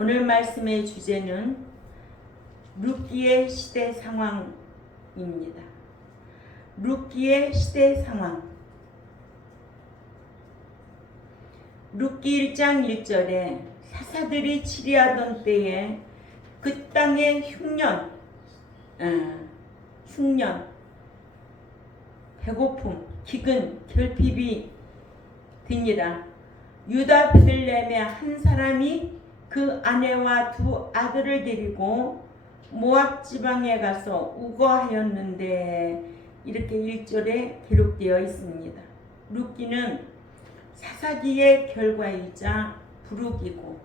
오늘 말씀의 주제는 룻기의 시대 상황입니다. 룻기의 시대 상황. 룻기 1장 1절에 사사들이 치리하던 때에 그 땅에 흉년, 배고픔, 기근, 결핍이 드니라. 유다 베들레헴의 한 사람이 그 아내와 두 아들을 데리고 모압 지방에 가서 우거하였는데, 이렇게 1절에 기록되어 있습니다. 룻기는 사사기의 결과이자 부록이고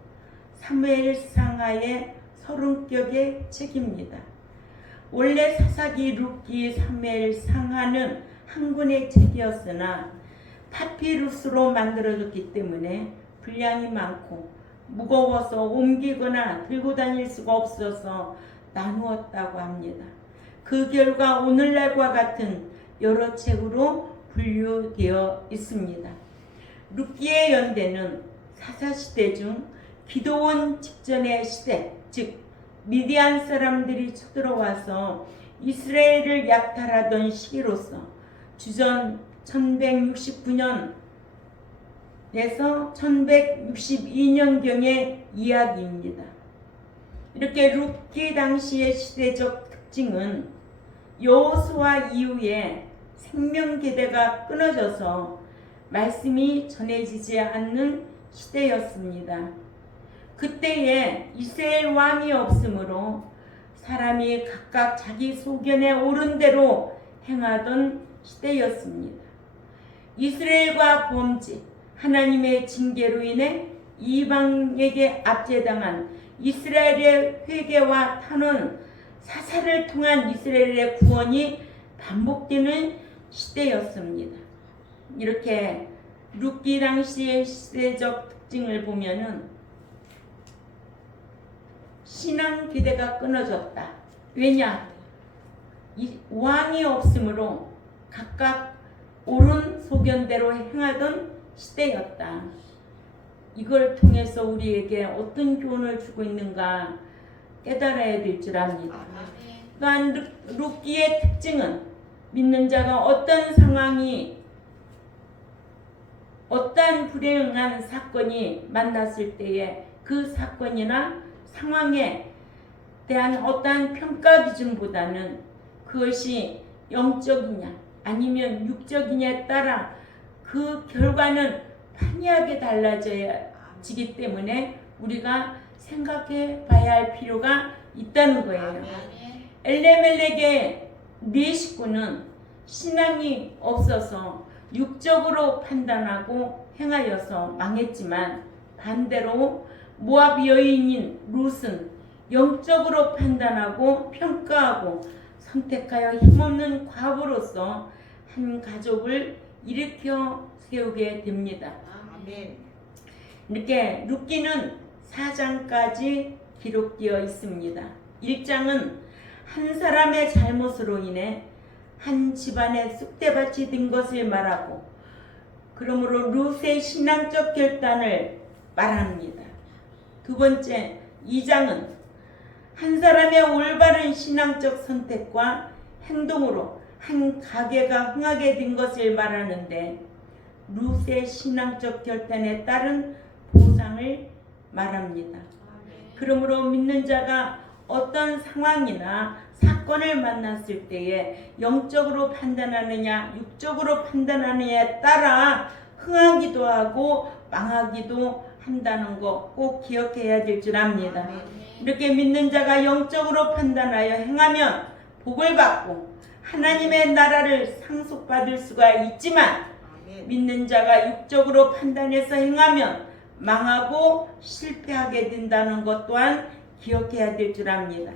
사무엘상하의 서론격의 책입니다. 원래 사사기, 룻기, 사무엘상하는 한 권의 책이었으나 파피루스로 만들어졌기 때문에 분량이 많고 무거워서 옮기거나 들고 다닐 수가 없어서 나누었다고 합니다. 그 결과 오늘날과 같은 여러 책으로 분류되어 있습니다. 룻기의 연대는 사사시대 중 기드온 직전의 시대, 즉 미디안 사람들이 쳐들어와서 이스라엘을 약탈하던 시기로서 주전 1169년에서 1162년경의 이야기입니다. 이렇게 룻기 당시의 시대적 특징은 여호수아 이후에 생명계대가 끊어져서 말씀이 전해지지 않는 시대였습니다. 그때에 이스라엘 왕이 없으므로 사람이 각각 자기 소견에 옳은 대로 행하던 시대였습니다. 이스라엘과 범죄, 하나님의 징계로 인해 이방에게 압제당한 이스라엘의 회개와 탄원, 사사를 통한 이스라엘의 구원이 반복되는 시대였습니다. 이렇게 룻기 당시의 시대적 특징을 보면은 신앙 기대가 끊어졌다. 왜냐? 이 왕이 없으므로 각각 옳은 소견대로 행하던 시대였다. 이걸 통해서 우리에게 어떤 교훈을 주고 있는가 깨달아야 될 줄 압니다. 또한 룻기의 특징은 믿는 자가 어떤 상황이, 어떠한 불행한 사건이 만났을 때에 그 사건이나 상황에 대한 어떠한 평가 기준보다는 그것이 영적이냐 아니면 육적이냐에 따라 그 결과는 판이하게 달라지기 때문에 우리가 생각해 봐야 할 필요가 있다는 거예요. 엘레멜렉의 네 식구는 신앙이 없어서 육적으로 판단하고 행하여서 망했지만, 반대로 모압 여인인 룻은 영적으로 판단하고 평가하고 선택하여 힘없는 과부로서 한 가족을 일으켜 세우게 됩니다. 이렇게 룻기는 4장까지 기록되어 있습니다. 1장은 한 사람의 잘못으로 인해 한 집안에 쑥대밭이 된 것을 말하고, 그러므로 룻의 신앙적 결단을 말합니다. 두 번째, 2장은 한 사람의 올바른 신앙적 선택과 행동으로 한 가게가 흥하게 된 것을 말하는데, 룻의 신앙적 결단에 따른 보상을 말합니다. 그러므로 믿는 자가 어떤 상황이나 사건을 만났을 때에 영적으로 판단하느냐 육적으로 판단하느냐에 따라 흥하기도 하고 망하기도 한다는 거 꼭 기억해야 될 줄 압니다. 이렇게 믿는 자가 영적으로 판단하여 행하면 복을 받고 하나님의 나라를 상속받을 수가 있지만, 믿는 자가 육적으로 판단해서 행하면 망하고 실패하게 된다는 것 또한 기억해야 될 줄 압니다.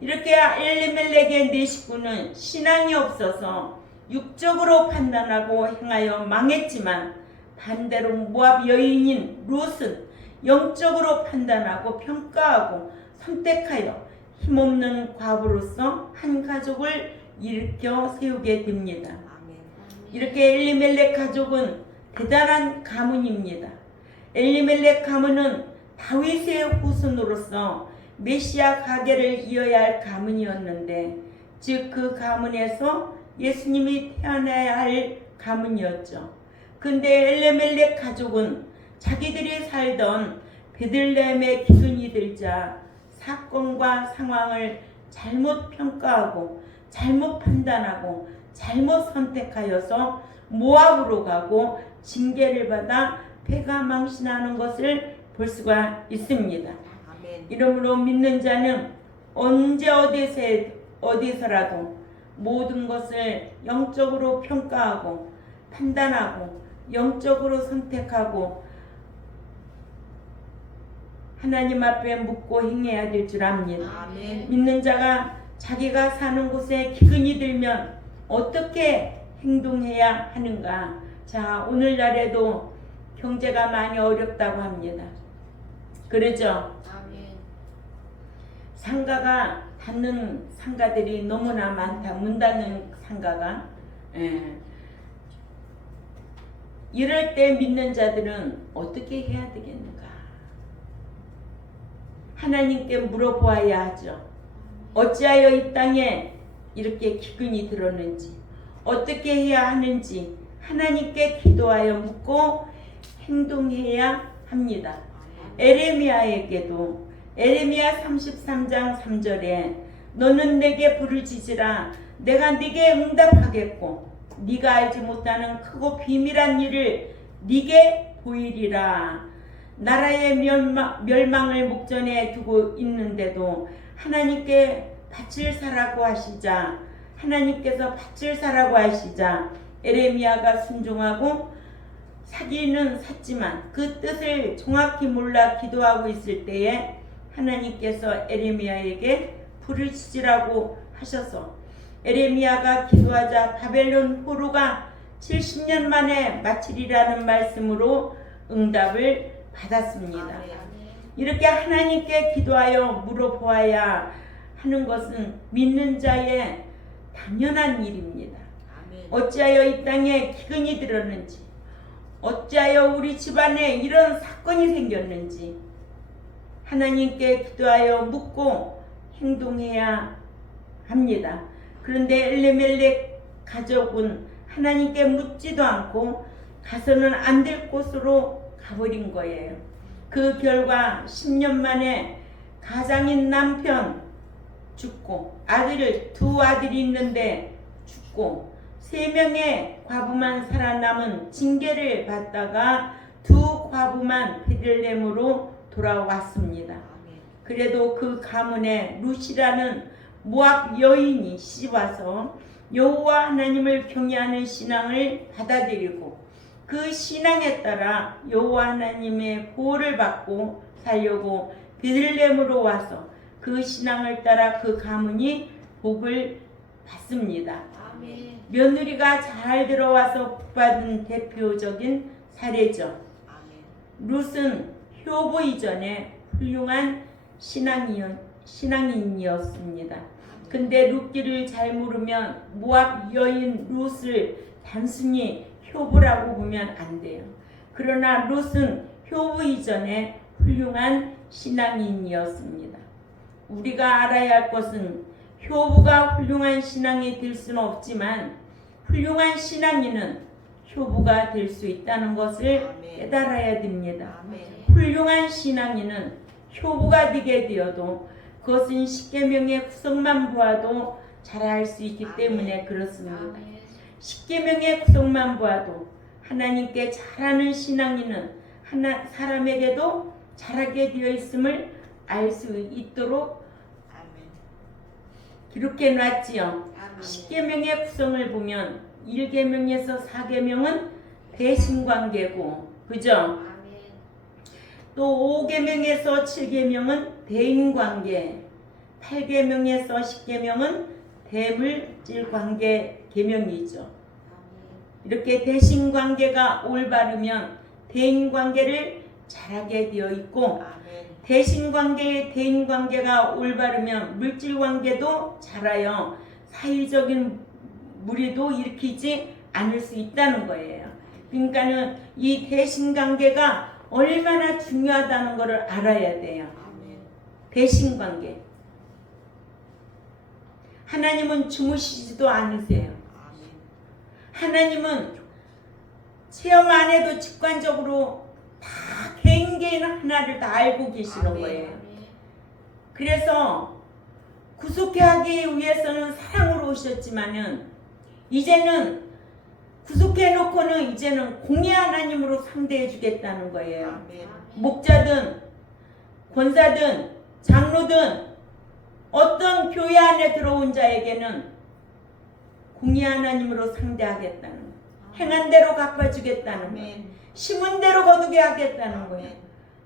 이렇게 엘리멜렉의 네 식구는 신앙이 없어서 육적으로 판단하고 행하여 망했지만, 반대로 모압 여인인 룻은 영적으로 판단하고 평가하고 선택하여 힘없는 과부로서 한 가족을 일으켜 세우게 됩니다. 이렇게 엘리멜렉 가족은 대단한 가문입니다. 엘리멜렉 가문은 다윗의 후손으로서 메시아 가계를 이어야 할 가문이었는데, 즉 그 가문에서 예수님이 태어나야 할 가문이었죠. 근데 엘레멜렉 가족은 자기들이 살던 베들레헴의 기근이 들자 사건과 상황을 잘못 평가하고 잘못 판단하고 잘못 선택하여서 모압으로 가고 징계를 받아 패가 망신하는 것을 볼 수가 있습니다. 아멘. 이러므로 믿는 자는 언제 어디서라도 모든 것을 영적으로 평가하고 판단하고 영적으로 선택하고 하나님 앞에 묻고 행해야 될 줄 압니다. 아멘. 믿는 자가 자기가 사는 곳에 기근이 들면 어떻게 행동해야 하는가? 자, 오늘날에도 경제가 많이 어렵다고 합니다. 그러죠? 아멘. 상가가 닫는 상가들이 너무나 많다. 문 닫는 상가가. 이럴 때 믿는 자들은 어떻게 해야 되겠는가? 하나님께 물어보아야 하죠. 어찌하여 이 땅에 이렇게 기근이 들었는지, 어떻게 해야 하는지 하나님께 기도하여 묻고 행동해야 합니다. 에레미야에게도 에레미야 33장 3절에 너는 내게 부르짖으라 내가 네게 응답하겠고 네가 알지 못하는 크고 비밀한 일을 네게 보이리라. 나라의 멸망을 목전에 두고 있는데도 하나님께 바칠 사라고 하시자, 하나님께서 바칠 사라고 하시자 에레미야가 순종하고 사기는 샀지만 그 뜻을 정확히 몰라 기도하고 있을 때에 하나님께서 에레미야에게 부르짖으라고 하셔서 에레미야가 기도하자 바벨론 포로가 70년 만에 마치리라는 말씀으로 응답을 받았습니다. 이렇게 하나님께 기도하여 물어보아야 하는 것은 믿는 자의 당연한 일입니다. 어찌하여 이 땅에 기근이 들었는지, 어찌하여 우리 집안에 이런 사건이 생겼는지 하나님께 기도하여 묻고 행동해야 합니다. 그런데 엘레멜렉 가족은 하나님께 묻지도 않고 가서는 안 될 곳으로 가버린 거예요. 그 결과 10년 만에 가장인 남편 죽고 두 아들이 있는데 죽고 3명의 과부만 살아남은 징계를 받다가 2 과부만 베들레헴으로 돌아왔습니다. 그래도 그 가문에 룻이라는 모압 여인이 시집와서 여호와 하나님을 경외하는 신앙을 받아들이고 그 신앙에 따라 여호와 하나님의 보호를 받고 살려고 베들레헴으로 와서 그 신앙을 따라 그 가문이 복을 받습니다. 아멘. 며느리가 잘 들어와서 복받은 대표적인 사례죠. 아멘. 룻은 효보 이전에 훌륭한 신앙인이었습니다. 근데 룻기를 잘 모르면 모압 여인 룻을 단순히 효보라고 보면 안 돼요. 그러나 룻은 효보 이전에 훌륭한 신앙인이었습니다. 우리가 알아야 할 것은 효보가 훌륭한 신앙이 될 수는 없지만 훌륭한 신앙인은 효보가 될 수 있다는 것을 깨달아야 됩니다. 훌륭한 신앙인은 효보가 되게 되어도 그것은 십계명의 구성만 보아도 잘할 수 있기 때문에 그렇습니다. 십계명의 구성만 보아도 하나님께 잘하는 신앙인은 사람에게도 잘하게 되어 있음을 알 수 있도록 기록해 놨지요. 십계명의 구성을 보면 1계명에서 4계명은 대신관계고, 그죠? 또 5계명에서 7계명은 대인관계, 8계명에서 10계명은 대물질관계 계명이죠. 이렇게 대신관계가 올바르면 대인관계를 잘하게 되어 있고 대신관계의 대인관계가 올바르면 물질관계도 잘하여 사회적인 무리도 일으키지 않을 수 있다는 거예요. 그러니까는 이 대신관계가 얼마나 중요하다는 것을 알아야 돼요. 아멘. 대신관계. 하나님은 주무시지도 않으세요. 아멘. 하나님은 체험 안 해도 직관적으로 다 개인 하나를 다 알고 계시는 아멘. 거예요. 그래서 구속해 하기 위해서는 사랑으로 오셨지만은 이제는 구속해 놓고는 이제는 공의 하나님으로 상대해 주겠다는 거예요. 아멘. 목자든 권사든 장로든 어떤 교회 안에 들어온 자에게는 공의 하나님으로 상대하겠다는 거예요. 행한 대로 갚아주겠다는 거예요. 아멘. 심은 대로 거두게 하겠다는 거예요. 아멘.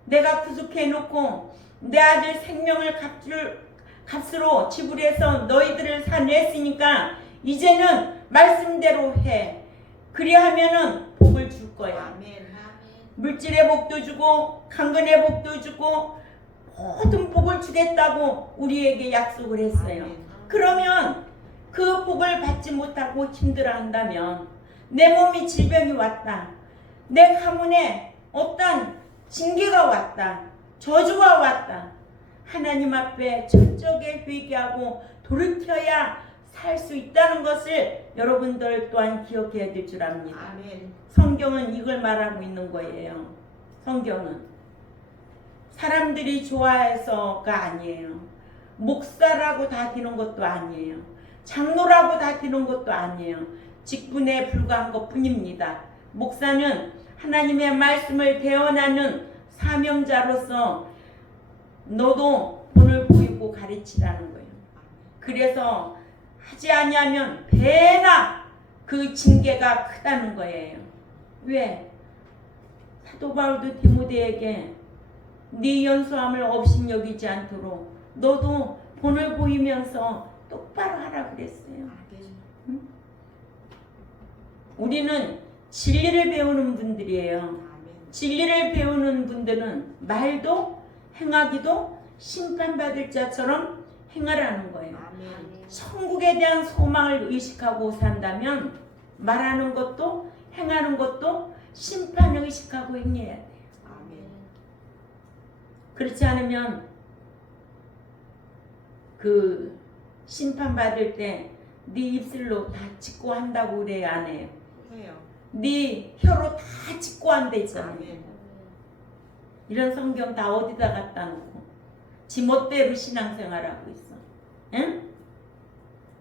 내가 구속해 놓고 내 아들 생명을 값으로 지불해서 너희들을 사냈으니까 이제는 말씀대로 해. 그리하면은 복을 줄 거야. 아멘. 물질의 복도 주고 강건의 복도 주고 모든 복을 주겠다고 우리에게 약속을 했어요. 아멘. 그러면 그 복을 받지 못하고 힘들어한다면 내 몸이 질병이 왔다. 내 가문에 어떤 징계가 왔다. 저주가 왔다. 하나님 앞에 철저하게 회개하고 돌이켜야 살 수 있다는 것을 여러분들 또한 기억해야 될 줄 압니다. 아멘. 성경은 이걸 말하고 있는 거예요. 성경은 사람들이 좋아해서가 아니에요. 목사라고 다 되는 것도 아니에요. 장로라고 다 되는 것도 아니에요. 직분에 불과한 것뿐입니다. 목사는 하나님의 말씀을 대언하는 사명자로서 너도 본을 보이고 가르치라는 거예요. 그래서 하지 아니하면 배나 그 징계가 크다는 거예요. 왜? 사도 바울도 디모데에게 네 연소함을 업신여기지 않도록 너도 본을 보이면서 똑바로 하라 그랬어요. 응? 우리는 진리를 배우는 분들이에요. 아멘. 진리를 배우는 분들은 말도 행하기도 심판받을 자처럼 행하라는 거예요. 아멘. 천국에 대한 소망을 의식하고 산다면 말하는 것도 행하는 것도 심판을 의식하고 행해야 돼요. 아멘. 그렇지 않으면 그 심판받을 때 네 입술로 다 짓고 한다고 그래요, 안 해요? 해요. 네 혀로 다 짓고 한다 있잖아요. 아멘. 이런 성경 다 어디다 갖다 놓고 지 멋대로 신앙생활하고 있어. 응?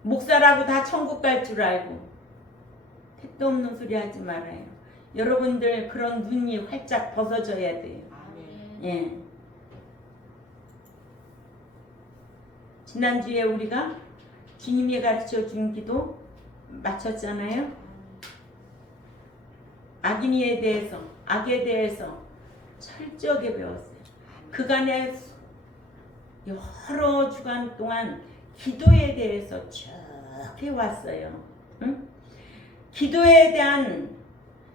목사라고 다 천국 갈 줄 알고 택도 없는 소리 하지 말아요. 여러분들 그런 눈이 활짝 벗어져야 돼요. 아멘. 예. 지난주에 우리가 주님이 가르쳐 준 기도 마쳤잖아요. 악인이에 대해서, 악에 대해서 철저하게 배웠어요. 그간의 여러 주간 동안 기도에 대해서 쭉 해왔어요. 응? 기도에 대한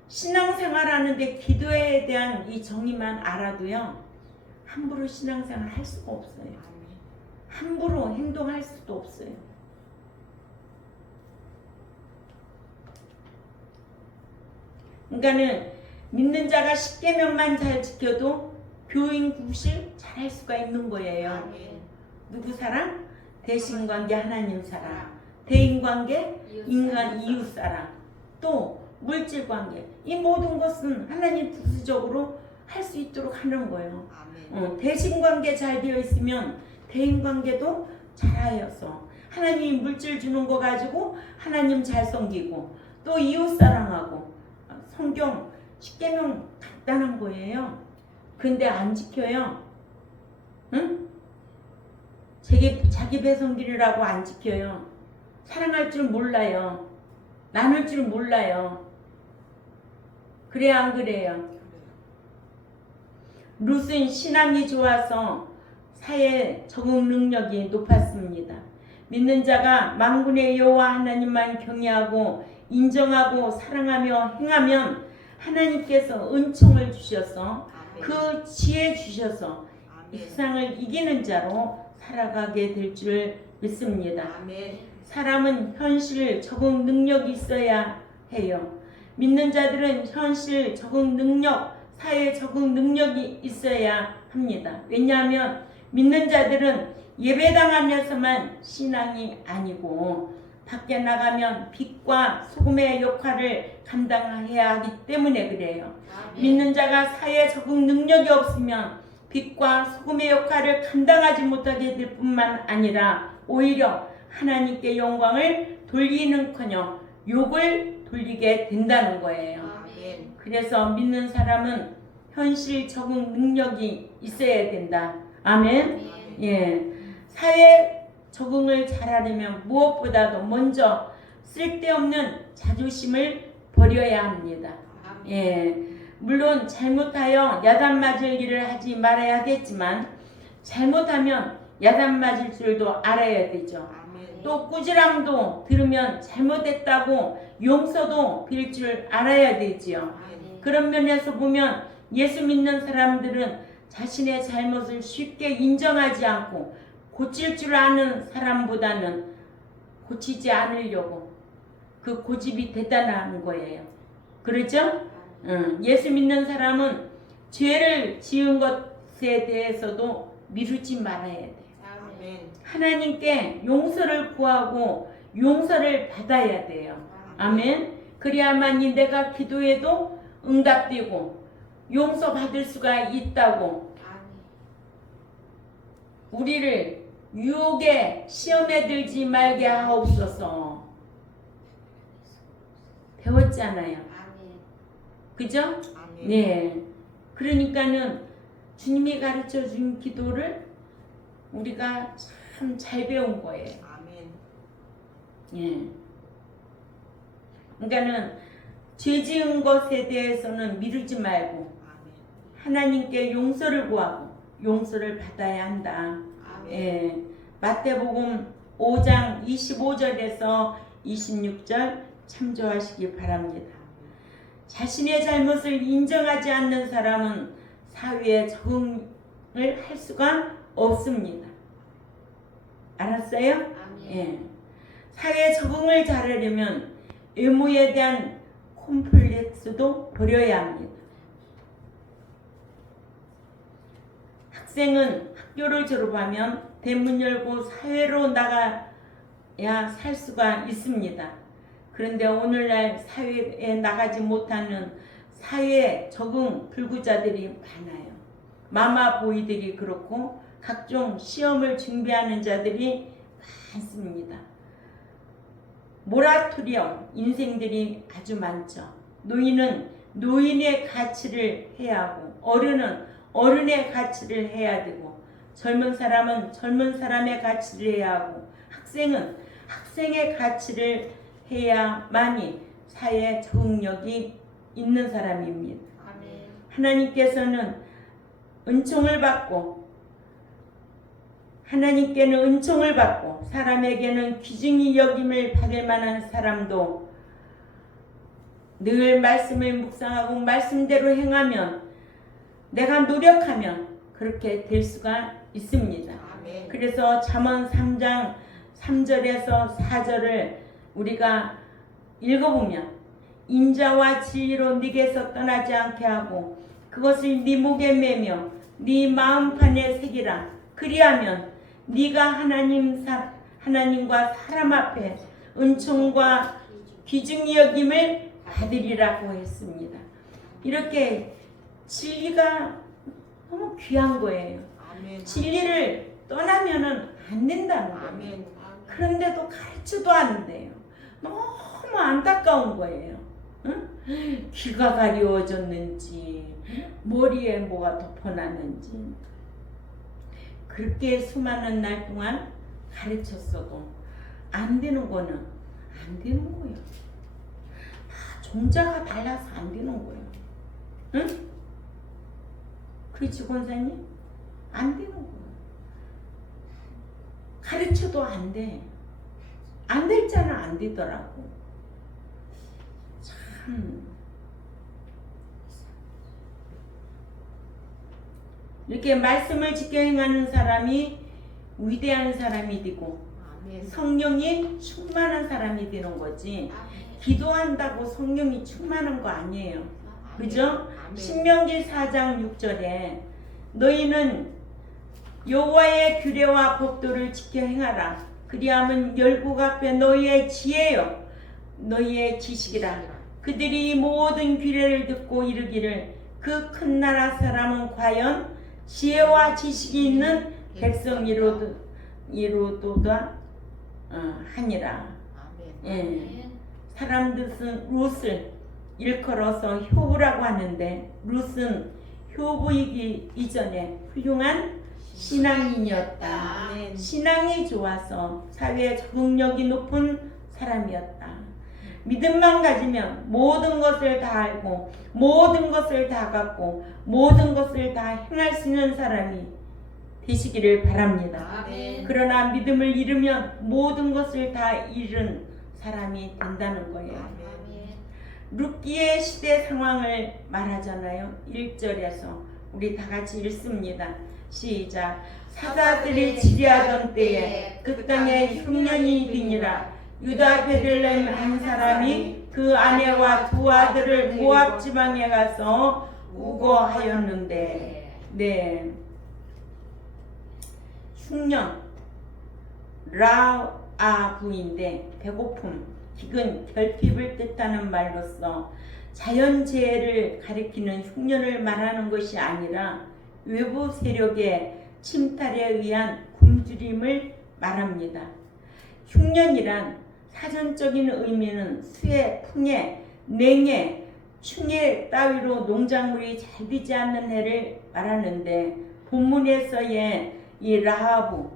신앙생활 하는데 기도에 대한 이 정의만 알아도요 함부로 신앙생활 할 수가 없어요. 아멘. 함부로 행동할 수도 없어요. 그러니까는 믿는 자가 10계명만 잘 지켜도 교인 구실 잘할 수가 있는 거예요. 아멘. 누구 사랑? 대신관계 하나님 사랑, 대인관계 인간 이웃 사랑, 또 물질관계. 이 모든 것은 하나님 부수적으로 할 수 있도록 하는 거예요. 아멘. 대신관계 잘 되어 있으면 대인관계도 잘하여서 하나님 물질 주는 거 가지고 하나님 잘 섬기고 또 이웃 사랑하고. 성경 10계명 간단한 거예요. 근데 안 지켜요. 응? 자기 배성길이라고 안 지켜요. 사랑할 줄 몰라요. 나눌 줄 몰라요. 그래 안 그래요? 룻은 신앙이 좋아서 사회 적응 능력이 높았습니다. 믿는 자가 만군의 여호와 하나님만 경외하고 인정하고 사랑하며 행하면 하나님께서 은총을 주셔서 그 지혜 주셔서 이 아멘. 세상을 이기는 자로 살아가게 될 줄 믿습니다. 아멘. 사람은 현실 적응 능력이 있어야 해요. 믿는 자들은 현실 적응 능력 사회 적응 능력이 있어야 합니다. 왜냐하면 믿는 자들은 예배당안에서만 신앙이 아니고 밖에 나가면 빛과 소금의 역할을 감당해야 하기 때문에 그래요. 믿는 자가 사회 적응 능력이 없으면 빛과 소금의 역할을 감당하지 못하게 될 뿐만 아니라 오히려 하나님께 영광을 돌리는커녕 욕을 돌리게 된다는 거예요. 그래서 믿는 사람은 현실 적응 능력이 있어야 된다. 아멘. 예. 사회 적응을 잘하려면 무엇보다도 먼저 쓸데없는 자존심을 버려야 합니다. 예. 물론 잘못하여 야단 맞을 일을 하지 말아야겠지만 잘못하면 야단 맞을 줄도 알아야 되죠. 또 꾸지람도 들으면 잘못했다고 용서도 빌 줄 알아야 되지요. 그런 면에서 보면 예수 믿는 사람들은 자신의 잘못을 쉽게 인정하지 않고 고칠 줄 아는 사람보다는 고치지 않으려고 그 고집이 대단한 거예요. 그렇죠? 예수 믿는 사람은 죄를 지은 것에 대해서도 미루지 말아야 돼요. 하나님께 용서를 구하고 용서를 받아야 돼요. 아멘. 그래야만이 내가 기도해도 응답되고 용서받을 수가 있다고. 우리를 유혹에 시험에 들지 말게 하옵소서. 배웠잖아요. 그죠? 네. 그러니까는 주님이 가르쳐 준 기도를 우리가 참 잘 배운 거예요. 예. 그러니까는 죄 지은 것에 대해서는 미루지 말고 하나님께 용서를 구하고 용서를 받아야 한다. 예. 마태복음 5장 25절에서 26절 참조하시기 바랍니다. 자신의 잘못을 인정하지 않는 사람은 사회에 적응을 할 수가 없습니다. 알았어요? 예. 사회에 적응을 잘하려면 외모에 대한 콤플렉스도 버려야 합니다. 학생은 학교를 졸업하면 대문 열고 사회로 나가야 살 수가 있습니다. 그런데 오늘날 사회에 나가지 못하는 사회 적응 불구자들이 많아요. 마마보이들이 그렇고 각종 시험을 준비하는 자들이 많습니다. 모라토리엄 인생들이 아주 많죠. 노인은 노인의 가치를 해야 하고 어른은 어른의 가치를 해야 되고 젊은 사람은 젊은 사람의 가치를 해야 하고 학생은 학생의 가치를 해야만이 사회 적응력이 있는 사람입니다. 하나님께서는 은총을 받고 하나님께는 은총을 받고 사람에게는 귀중히 여김을 받을 만한 사람도 늘 말씀을 묵상하고 말씀대로 행하면 내가 노력하면 그렇게 될 수가 있습니다. 그래서 잠언 3장 3절에서 4절을 우리가 읽어보면 인자와 진리로 네게서 떠나지 않게 하고 그것을 네 목에 매며 네 마음판에 새기라. 그리하면 네가 하나님과 사람 앞에 은총과 귀중히 여김을 받으리라고 했습니다. 이렇게 진리가 너무 귀한 거예요. 진리를 떠나면은 안 된다는 거예요. 그런데도 가르쳐도 안 돼요. 너무 안타까운 거예요. 응? 귀가 가려워졌는지 머리에 뭐가 덮어놨는지 그렇게 수많은 날 동안 가르쳤어도 안 되는 거는 안 되는 거예요. 종자가 달라서 안 되는 거예요. 응? 그렇지 권사님? 안 되는 거예요. 가르쳐도 안 돼. 안 됐잖아. 안 되더라고. 참 이렇게 말씀을 지켜 행하는 사람이 위대한 사람이 되고 성령이 충만한 사람이 되는 거지. 기도한다고 성령이 충만한 거 아니에요. 그죠? 신명기 4장 6절에 너희는 여호와의 규례와 법도를 지켜 행하라. 그리하면 열국 앞에 너희의 지혜요 너희의 지식이라. 그들이 모든 규례를 듣고 이르기를 그 큰 나라 사람은 과연 지혜와 지식이 있는 백성이로도다 하니라. 예. 사람들은 룻을 일컬어서 효부라고 하는데 룻은 효부이기 이전에 훌륭한 신앙인이었다. 신앙이 좋아서 사회에 적응력이 높은 사람이었다. 믿음만 가지면 모든 것을 다 알고 모든 것을 다 갖고 모든 것을 다 행할 수 있는 사람이 되시기를 바랍니다. 그러나 믿음을 잃으면 모든 것을 다 잃은 사람이 된다는 거예요. 룻기의 시대 상황을 말하잖아요. 1절에서 우리 다 같이 읽습니다. 시작. 사자들이 지리하던 때에 그 땅에 흉년이 비니라. 유다 베들레헴 한 사람이 그 아내와 두 아들을 모압 지방에 가서 우거하였는데, 네, 흉년 라아부인데 배고픔, 기근, 결핍을 뜻하는 말로서 자연재해를 가리키는 흉년을 말하는 것이 아니라 외부 세력의 침탈에 의한 굶주림을 말합니다. 흉년이란 사전적인 의미는 수해, 풍해, 냉해, 충해 따위로 농작물이 잘 되지 않는 해를 말하는데 본문에서의 이 라하부,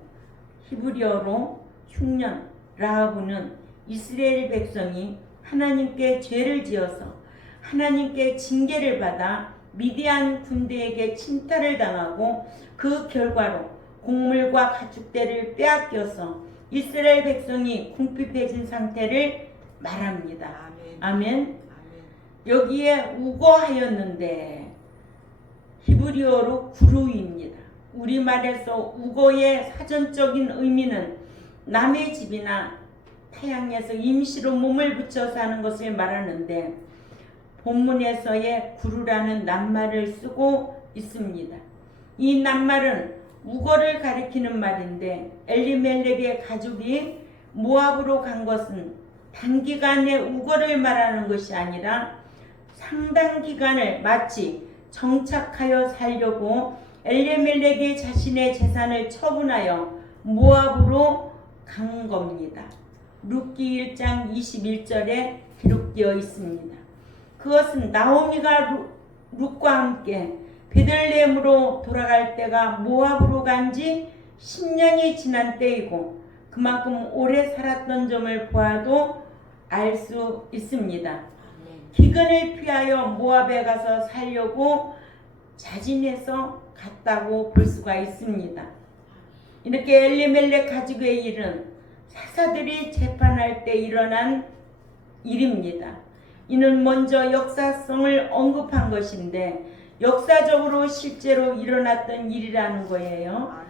히브리어로 흉년, 라하부는 이스라엘 백성이 하나님께 죄를 지어서 하나님께 징계를 받아 미디안 군대에게 침탈을 당하고 그 결과로 곡물과 가축대를 빼앗겨서 이스라엘 백성이 궁핍해진 상태를 말합니다. 아멘. 여기에 우거하였는데 히브리어로 구루입니다. 우리말에서 우거의 사전적인 의미는 남의 집이나 타향에서 임시로 몸을 붙여 사는 것을 말하는데 본문에서의 구루라는 낱말을 쓰고 있습니다. 이 낱말은 우거를 가리키는 말인데 엘리멜렉의 가족이 모압으로 간 것은 단기간의 우거를 말하는 것이 아니라 상당 기간을 마치 정착하여 살려고 엘리멜렉이 자신의 재산을 처분하여 모압으로 간 겁니다. 룻기 1장 21절에 기록되어 있습니다. 그것은 나오미가 룻과 함께 베들레헴으로 돌아갈 때가 모압으로 간 지 10년이 지난 때이고 그만큼 오래 살았던 점을 보아도 알 수 있습니다. 기근을 피하여 모압에 가서 살려고 자진해서 갔다고 볼 수가 있습니다. 이렇게 엘리멜렉 가족의 일은 사사들이 재판할 때 일어난 일입니다. 이는 먼저 역사성을 언급한 것인데 역사적으로 실제로 일어났던 일이라는 거예요.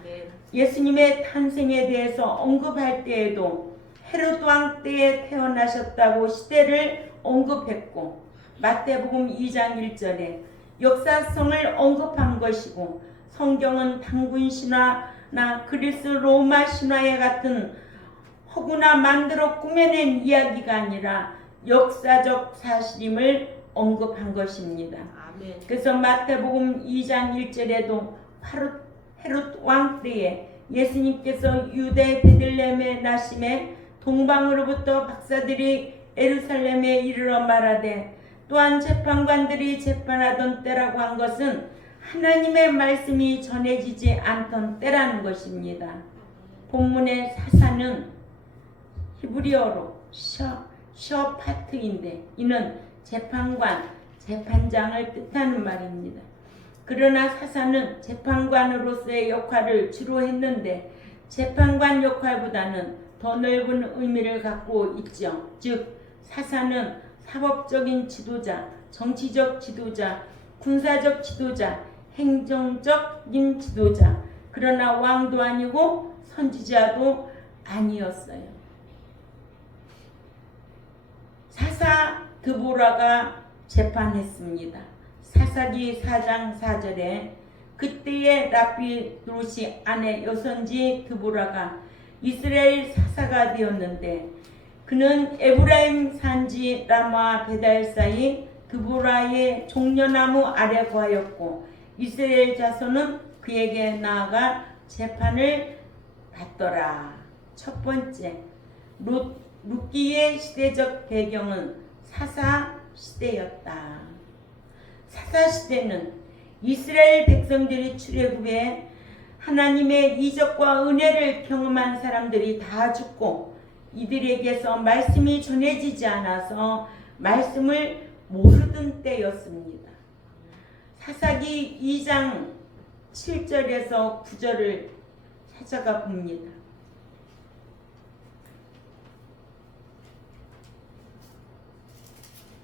예수님의 탄생에 대해서 언급할 때에도 헤롯 왕 때에 태어나셨다고 시대를 언급했고 마태복음 2장 1절에 역사성을 언급한 것이고 성경은 당군 신화나 그리스 로마 신화에 같은 허구나 만들어 꾸며낸 이야기가 아니라 역사적 사실임을 언급한 것입니다. 그래서 마태복음 2장 1절에도 헤롯 왕 때에 예수님께서 유대 베들레헴에 나심에 동방으로부터 박사들이 예루살렘에 이르러 말하되 또한 재판관들이 재판하던 때라고 한 것은 하나님의 말씀이 전해지지 않던 때라는 것입니다. 본문의 사사는 히브리어로 셔파트인데 이는 재판관, 재판장을 뜻하는 말입니다. 그러나 사사는 재판관으로서의 역할을 주로 했는데 재판관 역할보다는 더 넓은 의미를 갖고 있죠. 즉 사사는 사법적인 지도자, 정치적 지도자, 군사적 지도자, 행정적인 지도자, 그러나 왕도 아니고 선지자도 아니었어요. 사사 드보라가 재판했습니다. 사사기 4장 4절에 그때의 라피도시 아내 여선지 드보라가 이스라엘 사사가 되었는데 그는 에브라임 산지 라마 베달 사이 드보라의 종려나무 아래 거하였고 이스라엘 자손은 그에게 나아가 재판을 받더라. 첫 번째, 룻기의 시대적 배경은 사사 시대였다. 사사 시대는 이스라엘 백성들이 출애굽에 하나님의 이적과 은혜를 경험한 사람들이 다 죽고 이들에게서 말씀이 전해지지 않아서 말씀을 모르던 때였습니다. 사사기 2장 7절에서 9절을 찾아가 봅니다.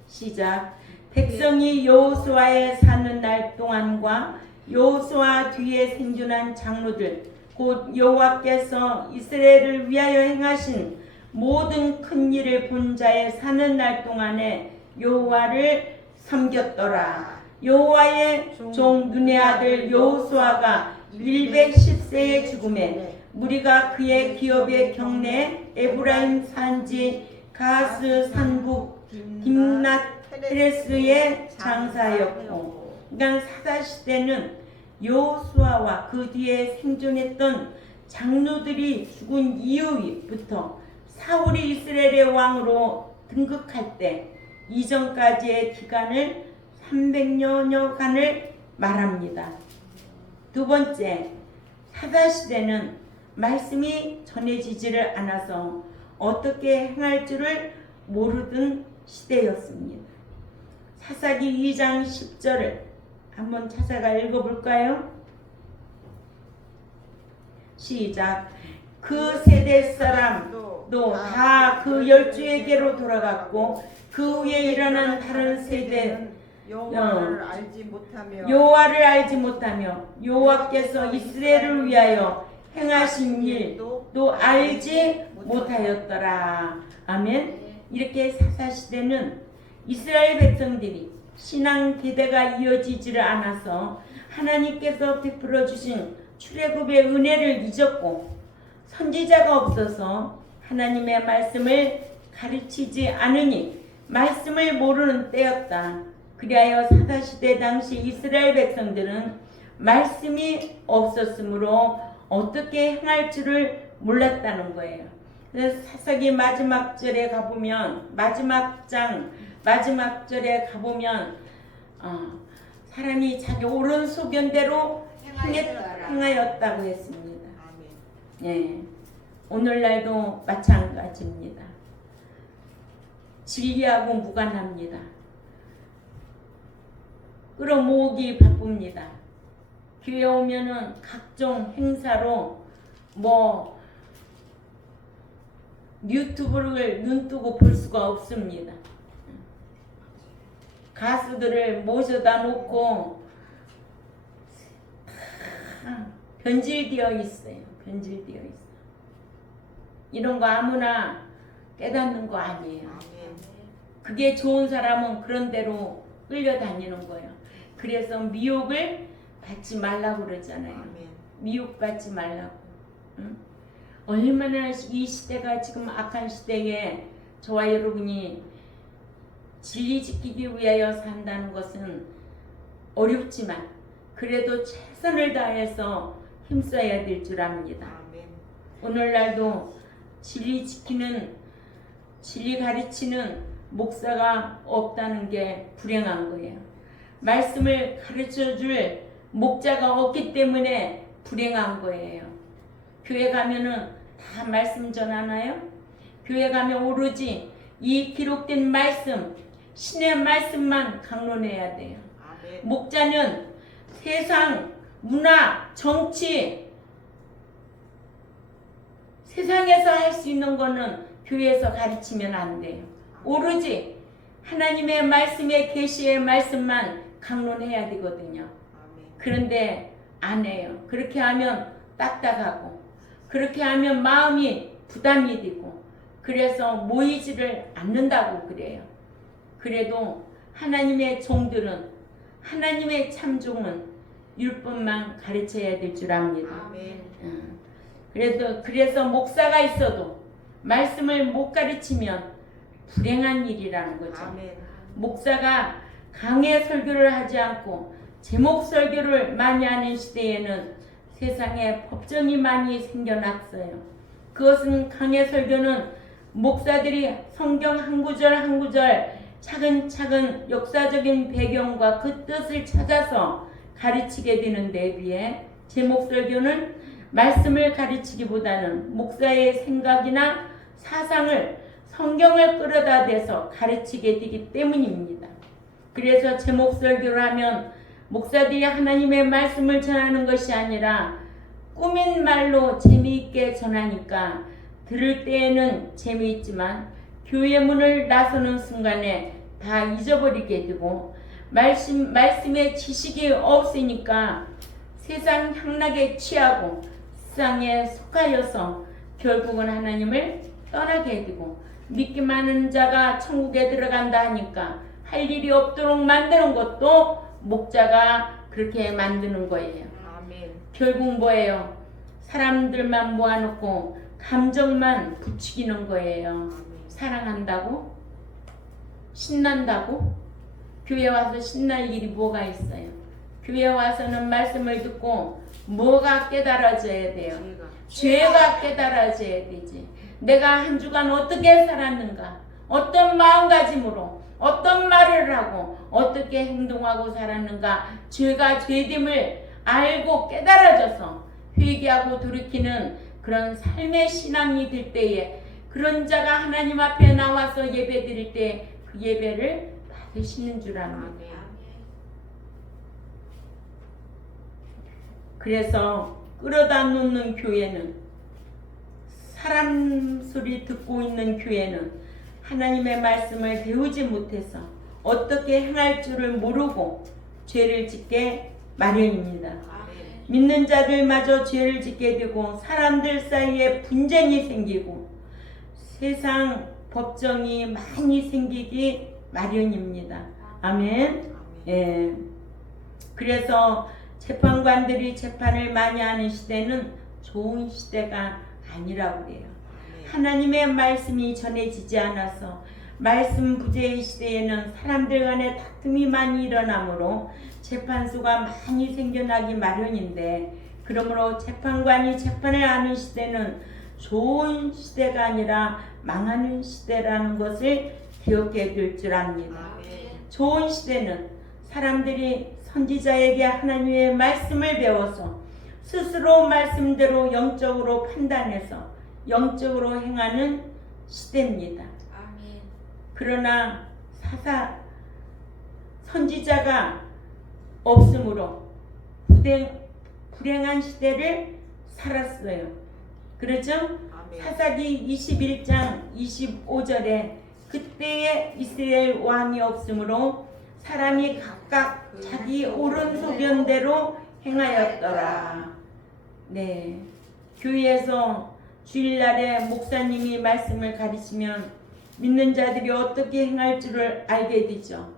시작. 백성이 여호수아에 사는 날 동안과 여호수아 뒤에 생존한 장로들 곧 여호와께서 이스라엘을 위하여 행하신 모든 큰 일을 본 자의 사는 날 동안에 여호와를 섬겼더라. 여호와의 종 눈의 아들 여호수아가 110세에 죽음에 무리가 그의 기업의 경내 에브라임 산지 가스 산북 딥낫 헤레스에 장사였고, 그러니까 사사 시대는 여호수아와 그 뒤에 생존했던 장로들이 죽은 이후부터 사울이 이스라엘의 왕으로 등극할 때 이전까지의 기간을 300여년간을 말합니다. 두 번째, 사사 시대는 말씀이 전해지지를 않아서 어떻게 행할 줄을 모르던 시대였습니다. 사사기 2장 10절을 한번 찾아가 읽어볼까요? 시작. 그 세대 사람도 다 그 12에게로 돌아갔고 그 후에 일어난 다른 세대는 여호와를 알지 못하며 여호와께서 이스라엘을 위하여 행하신 일도 알지 못하였더라. 아멘. 이렇게 사사시대는 이스라엘 백성들이 신앙 대대가 이어지지를 않아서 하나님께서 베풀어 주신 출애굽의 은혜를 잊었고 선지자가 없어서 하나님의 말씀을 가르치지 않으니 말씀을 모르는 때였다. 그리하여 사사시대 당시 이스라엘 백성들은 말씀이 없었으므로 어떻게 행할 줄을 몰랐다는 거예요. 그래서 사사기 마지막 절에 가보면 마지막 절에 가보면 사람이 자기 옳은 소견대로 행하였다고 했습니다. 예, 오늘날도 마찬가지입니다. 진리하고 무관합니다. 끌어모으기 바쁩니다. 교회 오면은 각종 행사로 유튜브를 눈뜨고 볼 수가 없습니다. 가수들을 모셔다 놓고 변질되어 있어요. 이런 거 아무나 깨닫는 거 아니에요. 그게 좋은 사람은 그런 대로 끌려다니는 거예요. 그래서 미혹을 받지 말라고 그러잖아요. 미혹받지 말라고. 응? 얼마나 이 시대가 지금 악한 시대에 저와 여러분이 진리 지키기 위하여 산다는 것은 어렵지만 그래도 최선을 다해서 힘써야 될 줄 압니다. 오늘날도 진리 지키는, 진리 가르치는 목사가 없다는 게 불행한 거예요. 말씀을 가르쳐줄 목자가 없기 때문에 불행한 거예요. 교회 가면은 다 말씀 전하나요? 교회 가면 오로지 이 기록된 말씀, 신의 말씀만 강론해야 돼요. 목자는 세상, 문화, 정치, 세상에서 할 수 있는 거는 교회에서 가르치면 안 돼요. 오로지 하나님의 말씀의 계시의 말씀만 강론해야 되거든요. 그런데 안 해요. 그렇게 하면 딱딱하고 그렇게 하면 마음이 부담이 되고 그래서 모이지를 않는다고 그래요. 그래도 하나님의 종들은 하나님의 참종은 율법만 가르쳐야 될 줄 압니다. 아멘. 그래서 목사가 있어도 말씀을 못 가르치면 불행한 일이라는 거죠. 아멘. 목사가 강의 설교를 하지 않고 제목 설교를 많이 하는 시대에는 세상에 법정이 많이 생겨났어요. 그것은 강의 설교는 목사들이 성경 한 구절 한 구절 차근차근 역사적인 배경과 그 뜻을 찾아서 가르치게 되는 데 비해 제목 설교는 말씀을 가르치기보다는 목사의 생각이나 사상을 성경을 끌어다 대서 가르치게 되기 때문입니다. 그래서 제목 설교를 하면 목사들이 하나님의 말씀을 전하는 것이 아니라 꾸민 말로 재미있게 전하니까 들을 때에는 재미있지만 교회 문을 나서는 순간에 다 잊어버리게 되고 말씀의 지식이 없으니까 세상 향락에 취하고 세상에 속하여서 결국은 하나님을 떠나게 되고 믿기 많은 자가 천국에 들어간다 하니까 할 일이 없도록 만드는 것도 목자가 그렇게 만드는 거예요. 아멘. 결국 뭐예요? 사람들만 모아놓고 감정만 부추기는 거예요. 아멘. 사랑한다고? 신난다고? 교회 와서 신날 일이 뭐가 있어요? 교회 와서는 말씀을 듣고 뭐가 깨달아져야 돼요? 죄가 깨달아져야 되지. 내가 한 주간 어떻게 살았는가? 어떤 마음가짐으로 어떤 말을 하고 어떻게 행동하고 살았는가? 죄가 죄됨을 알고 깨달아져서 회개하고 돌이키는 그런 삶의 신앙이 될 때에 그런 자가 하나님 앞에 나와서 예배 드릴 때 그 예배를 받으시는 줄 압니다. 그래서 끌어다 놓는 교회는, 사람 소리 듣고 있는 교회는 하나님의 말씀을 배우지 못해서 어떻게 행할 줄을 모르고 죄를 짓게 마련입니다. 믿는 자들마저 죄를 짓게 되고 사람들 사이에 분쟁이 생기고 세상 법정이 많이 생기기 마련입니다. 아멘. 예. 그래서 재판관들이 재판을 많이 하는 시대는 좋은 시대가 아니라고 그래요. 하나님의 말씀이 전해지지 않아서 말씀 부재의 시대에는 사람들 간에 다툼이 많이 일어나므로 재판소가 많이 생겨나기 마련인데, 그러므로 재판관이 재판을 하는 시대는 좋은 시대가 아니라 망하는 시대라는 것을 기억해 둘 줄 압니다. 좋은 시대는 사람들이 선지자에게 하나님의 말씀을 배워서 스스로 말씀대로 영적으로 판단해서 영적으로 행하는 시대입니다. 그러나 선지자가 없으므로 불행한 시대를 살았어요. 그렇죠? 사사기 21장 25절에 그때에 이스라엘 왕이 없으므로 사람이 각각 자기 옳은 소견대로 행하였더라. 네, 교회에서 주일날에 목사님이 말씀을 가르치면 믿는 자들이 어떻게 행할 줄을 알게 되죠.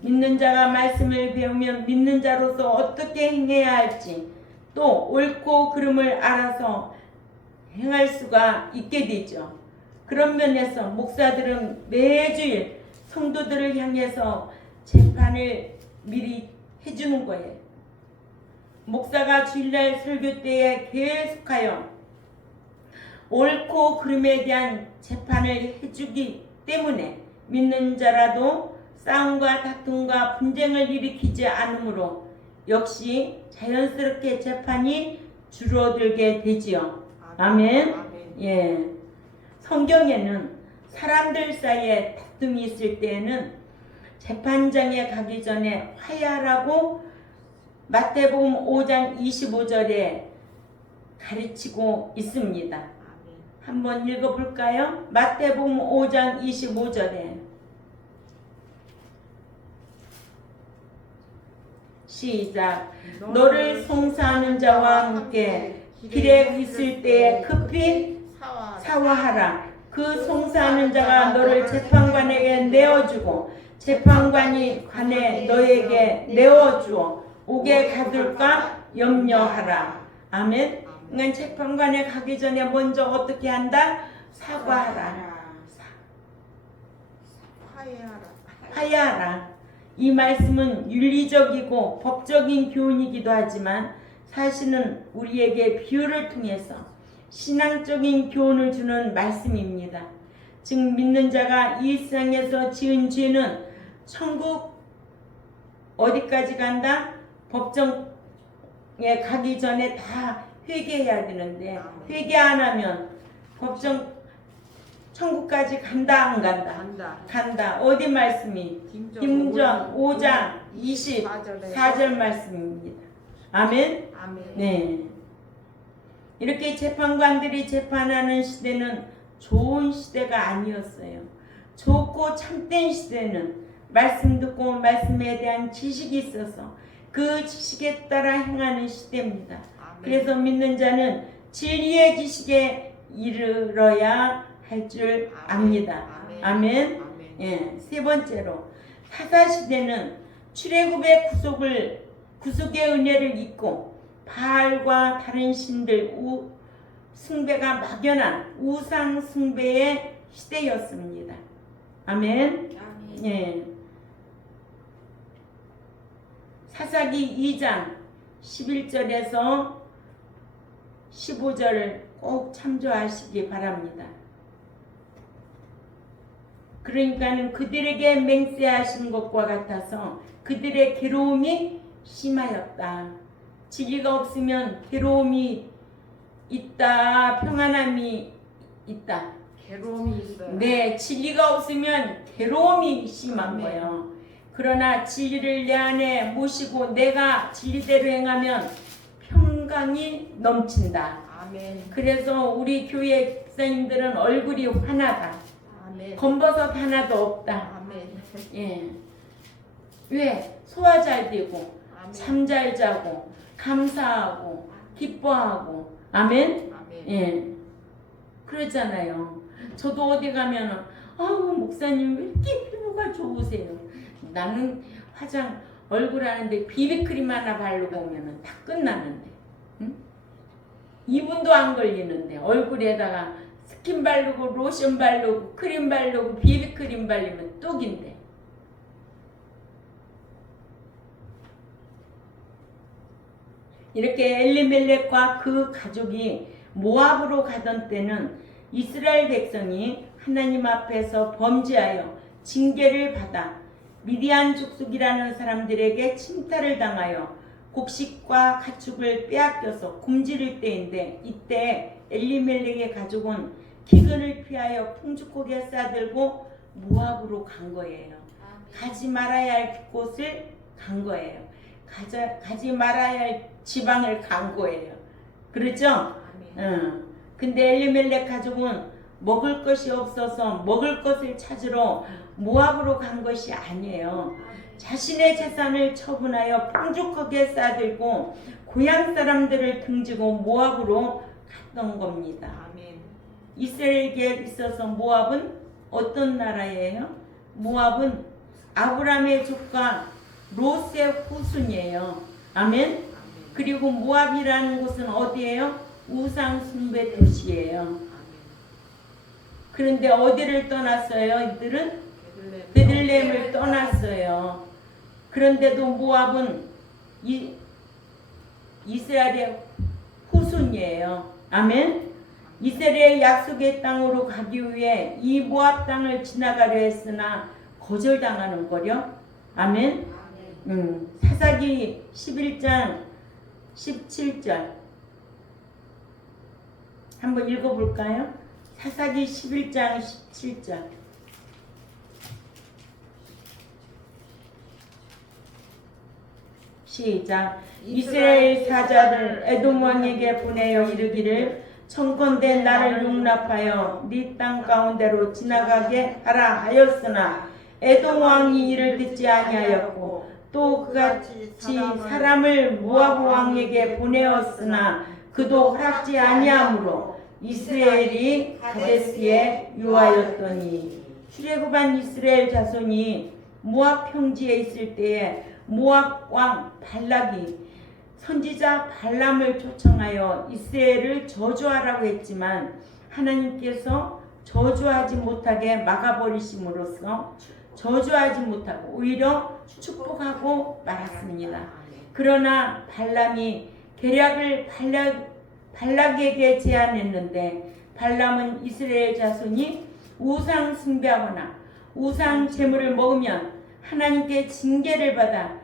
믿는 자가 말씀을 배우면 믿는 자로서 어떻게 행해야 할지, 또 옳고 그름을 알아서 행할 수가 있게 되죠. 그런 면에서 목사들은 매주일 성도들을 향해서 재판을 미리 해주는 거예요. 목사가 주일날 설교 때에 계속하여 옳고 그름에 대한 재판을 해주기 때문에 믿는 자라도 싸움과 다툼과 분쟁을 일으키지 않으므로 역시 자연스럽게 재판이 줄어들게 되지요. 아멘. 예. 성경에는 사람들 사이에 다툼이 있을 때에는 재판장에 가기 전에 화해하라고 마태복음 5장 25절에 가르치고 있습니다. 한번 읽어볼까요? 마태복음 5장 25절에 시작. 너를 송사하는 자와 함께 길에 있을 때에 급히 사화하라. 그 송사하는 자가 너를 재판관에게 내어주고 재판관이 관에 너에게 내어주어 오게 가둘까 염려하라. 아멘. 그러니까 재판관에 가기 전에 먼저 어떻게 한다? 사과하라. 화해하라. 이 말씀은 윤리적이고 법적인 교훈이기도 하지만 사실은 우리에게 비유를 통해서 신앙적인 교훈을 주는 말씀입니다. 즉 믿는 자가 이 세상에서 지은 죄는 천국 어디까지 간다? 법정에 가기 전에 다 회개해야 되는데 회개 안 하면 법정 천국까지 간다 안 간다? 간다. 어디 말씀이? 김전 5장 24절 말씀입니다. 아멘? 네. 이렇게 재판관들이 재판하는 시대는 좋은 시대가 아니었어요. 좋고 참된 시대는 말씀 듣고 말씀에 대한 지식이 있어서 그 지식에 따라 행하는 시대입니다. 그래서 믿는 자는 진리의 지식에 이르러야 할 줄 압니다. 아멘. 예, 세 번째로 사사시대는 출애굽의 구속의 은혜를 잊고 바알과 다른 신들 숭배가 막연한 우상 숭배의 시대였습니다. 아멘. 예. 사사기 2장 11절에서 15절을 꼭 참조하시기 바랍니다. 그러니까는 그들에게 맹세하신 것과 같아서 그들의 괴로움이 심하였다. 진리가 없으면 괴로움이 있다. 평안함이 있다. 괴로움이 있어요. 네, 진리가 없으면 괴로움이 심한 거예요. 그러나 진리를 내 안에 모시고 내가 진리대로 행하면 평강이 넘친다. 아멘. 그래서 우리 교회 목사님들은 얼굴이 환하다. 아멘. 검버섯 하나도 없다. 아멘. 예. 왜? 소화 잘 되고 아멘. 잠 잘 자고 감사하고 기뻐하고 아멘. 아멘. 예. 그러잖아요. 저도 어디 가면은 목사님 왜 이렇게 피부가 좋으세요? 나는 화장 얼굴 하는데 비비크림 하나 바르고 오면은 다 끝나는데, 응? 2분도 안 걸리는데 얼굴에다가 스킨 바르고 로션 바르고 크림 바르고 비비크림 바르면 뚝인데. 이렇게 엘리멜렉과 그 가족이 모압으로 가던 때는 이스라엘 백성이 하나님 앞에서 범죄하여 징계를 받아 미디안 족속이라는 사람들에게 침탈을 당하여 곡식과 가축을 빼앗겨서 굶주릴 때인데, 이때 엘리멜렉의 가족은 기근을 피하여 풍족하게 싸들고 모압으로 간 거예요. 가지 말아야 할 곳을 간 거예요. 가지 말아야 할 지방을 간 거예요. 그렇죠? 근데 엘리멜렉 가족은 먹을 것이 없어서 먹을 것을 찾으러 모압으로 간 것이 아니에요. 자신의 재산을 처분하여 풍족하게 싸들고 고향 사람들을 등지고 모압으로 갔던 겁니다. 아멘. 이스라엘에게 있어서 모압은 어떤 나라예요? 모압은 아브라함의 조카 롯의 후손이에요. 아멘. 그리고 모압이라는 곳은 어디예요? 우상 숭배 도시예요. 그런데 어디를 떠났어요? 이들은 베들레헴을 떠났어요. 그런데도 모압은 이스라엘의 후손이에요. 아멘. 이스라엘의 약속의 땅으로 가기 위해 이 모압 땅을 지나가려 했으나 거절당하는 거려. 아멘. 사사기 11장 17절 한번 읽어볼까요? 사사기 11장 17절 시작. 이스라엘 사자들 에돔 왕에게 보내어 이르기를 청컨대 나를 용납하여 네 땅 가운데로 지나가게 하라 하였으나 에돔 왕이 이를 듣지 아니하였고 또 그같이 사람을 모압 왕에게 보내었으나 그도 허락지 아니하므로 이스라엘이 가데스에 유하였더니 출애굽한 이스라엘 자손이 모압 평지에 있을 때에 모압 왕 발락이 선지자 발람을 초청하여 이스라엘을 저주하라고 했지만 하나님께서 저주하지 못하게 막아버리심으로써 저주하지 못하고 오히려 축복하고 말았습니다. 그러나 발람이 계략을 발락에게 제안했는데 발람은 이스라엘 자손이 우상 숭배하거나 우상 제물을 먹으면 하나님께 징계를 받아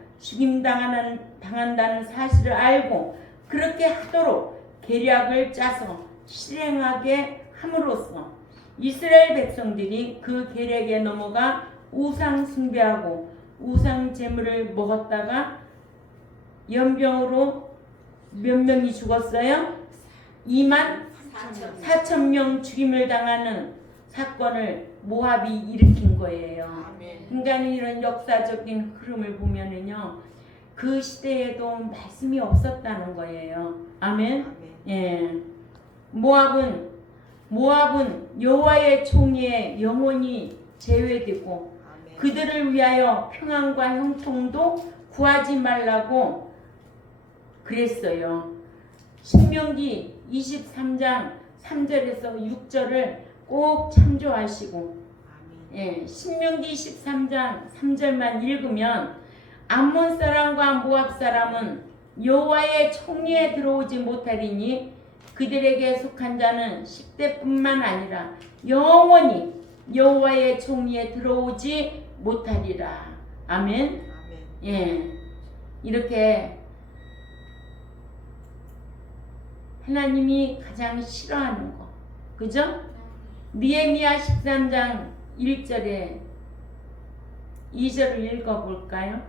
당한다는 사실을 알고 그렇게 하도록 계략을 짜서 실행하게 함으로써 이스라엘 백성들이 그 계략에 넘어가 우상 숭배하고 우상 제물을 먹었다가 연병으로 몇 명이 죽었어요? 2만 4천 명 죽임을 당하는 사건을 모압이 일으킨 거예요. 그러니까 이런 역사적인 흐름을 보면은요, 그 시대에도 말씀이 없었다는 거예요. 아멘. 예. 모압은 여호와의 총리에 영원히 제외되고 그들을 위하여 평안과 형통도 구하지 말라고 그랬어요. 신명기 23장 3절에서 6절을 꼭 참조하시고, 예, 신명기 23장 3절만 읽으면 암몬 사람과 모압 사람은 여호와의 총리에 들어오지 못하리니 그들에게 속한 자는 10대뿐만 아니라 영원히 여호와의 총리에 들어오지 못하리라. 아멘. 예, 이렇게 하나님이 가장 싫어하는 거, 그죠? 느헤미야 13장 1절에 2절을 읽어볼까요?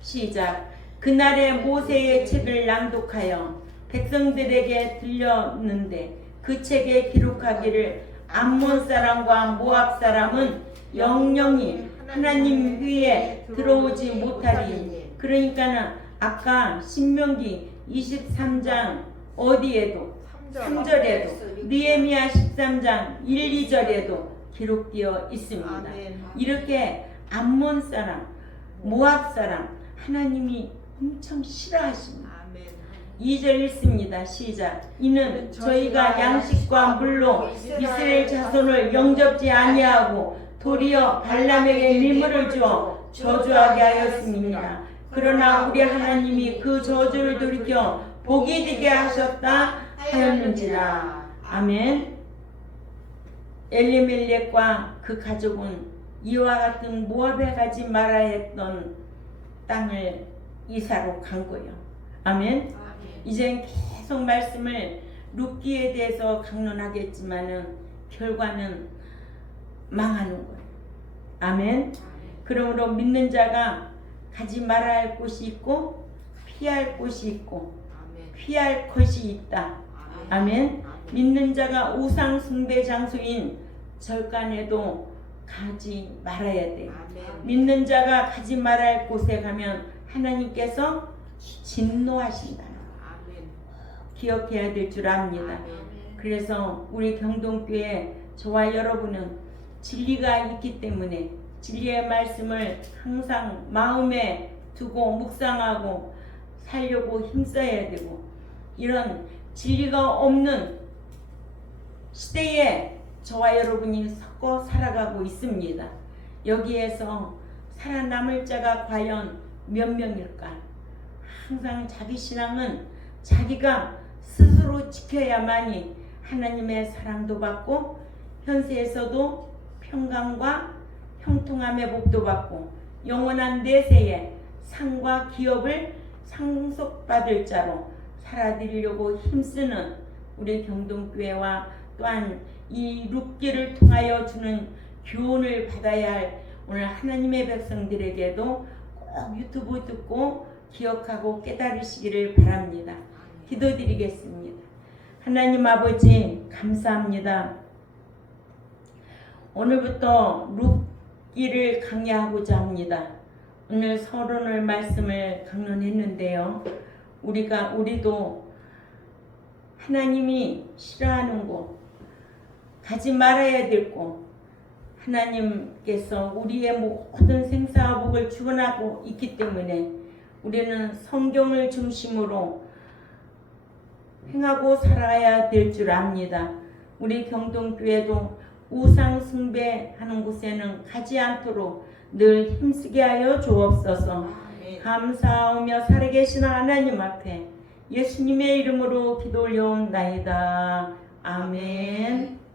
시작. 그날에 모세의 책을 낭독하여 백성들에게 들렸는데 그 책에 기록하기를 암몬 사람과 모압 사람은 영영이 하나님 위에 들어오지 못하리니. 그러니까는 아까 신명기 23장 어디에도 3절에도 느헤미야 13장 1, 2절에도 기록되어 있습니다. 이렇게 암몬 사람, 모압 사람 하나님이 엄청 싫어하십니다. 2절 읽습니다. 시작. 이는 저희가 양식과 물로 이스라엘 자손을 영접지 아니하고 도리어 발람에게 밀물을 주어 저주하게 하였습니다. 그러나 우리 하나님이 그 저주를 돌이켜 복이 되게 하셨다 하였는지라. 아멘. 엘리멜렉과 그 가족은 이와 같은 모압에 가지 말아야 했던 땅을 이사로 간 거예요. 아멘. 이젠 계속 말씀을 룻기에 대해서 강론하겠지만은 결과는 망하는 거예요. 아멘. 그러므로 믿는 자가 가지 말아야 할 곳이 있고 피할 곳이 있고 피할 것이 있다. 아멘. 믿는 자가 우상 숭배 장소인 절간에도 가지 말아야 돼요. 믿는 자가 가지 말아야 할 곳에 가면 하나님께서 진노하신다. 기억해야 될 줄 압니다. 그래서 우리 경동교회 저와 여러분은 진리가 있기 때문에 진리의 말씀을 항상 마음에 두고 묵상하고 살려고 힘써야 되고, 이런 진리가 없는 시대에 저와 여러분이 섞어 살아가고 있습니다. 여기에서 살아남을 자가 과연 몇 명일까? 항상 자기 신앙은 자기가 스스로 지켜야만이 하나님의 사랑도 받고 현세에서도 평강과 형통함의 복도 받고 영원한 내세에 상과 기업을 상속받을 자로 살아드리려고 힘쓰는 우리 경동교회와 또한 이 룻기를 통하여 주는 교훈을 받아야 할 오늘 하나님의 백성들에게도 꼭 유튜브 듣고 기억하고 깨달으시기를 바랍니다. 기도드리겠습니다. 하나님 아버지 감사합니다. 오늘부터 룻기를 강의하고자 합니다. 오늘 서론을 말씀을 강론했는데요. 우리도 하나님이 싫어하는 곳, 가지 말아야 될 곳, 하나님께서 우리의 모든 생사와 복을 주관하고 있기 때문에 우리는 성경을 중심으로 행하고 살아야 될 줄 압니다. 우리 경동교회도 우상 숭배하는 곳에는 가지 않도록 늘 힘쓰게 하여 주옵소서. 감사하며 살아계신 하나님 앞에 예수님의 이름으로 기도 올려옵나이다. 아멘.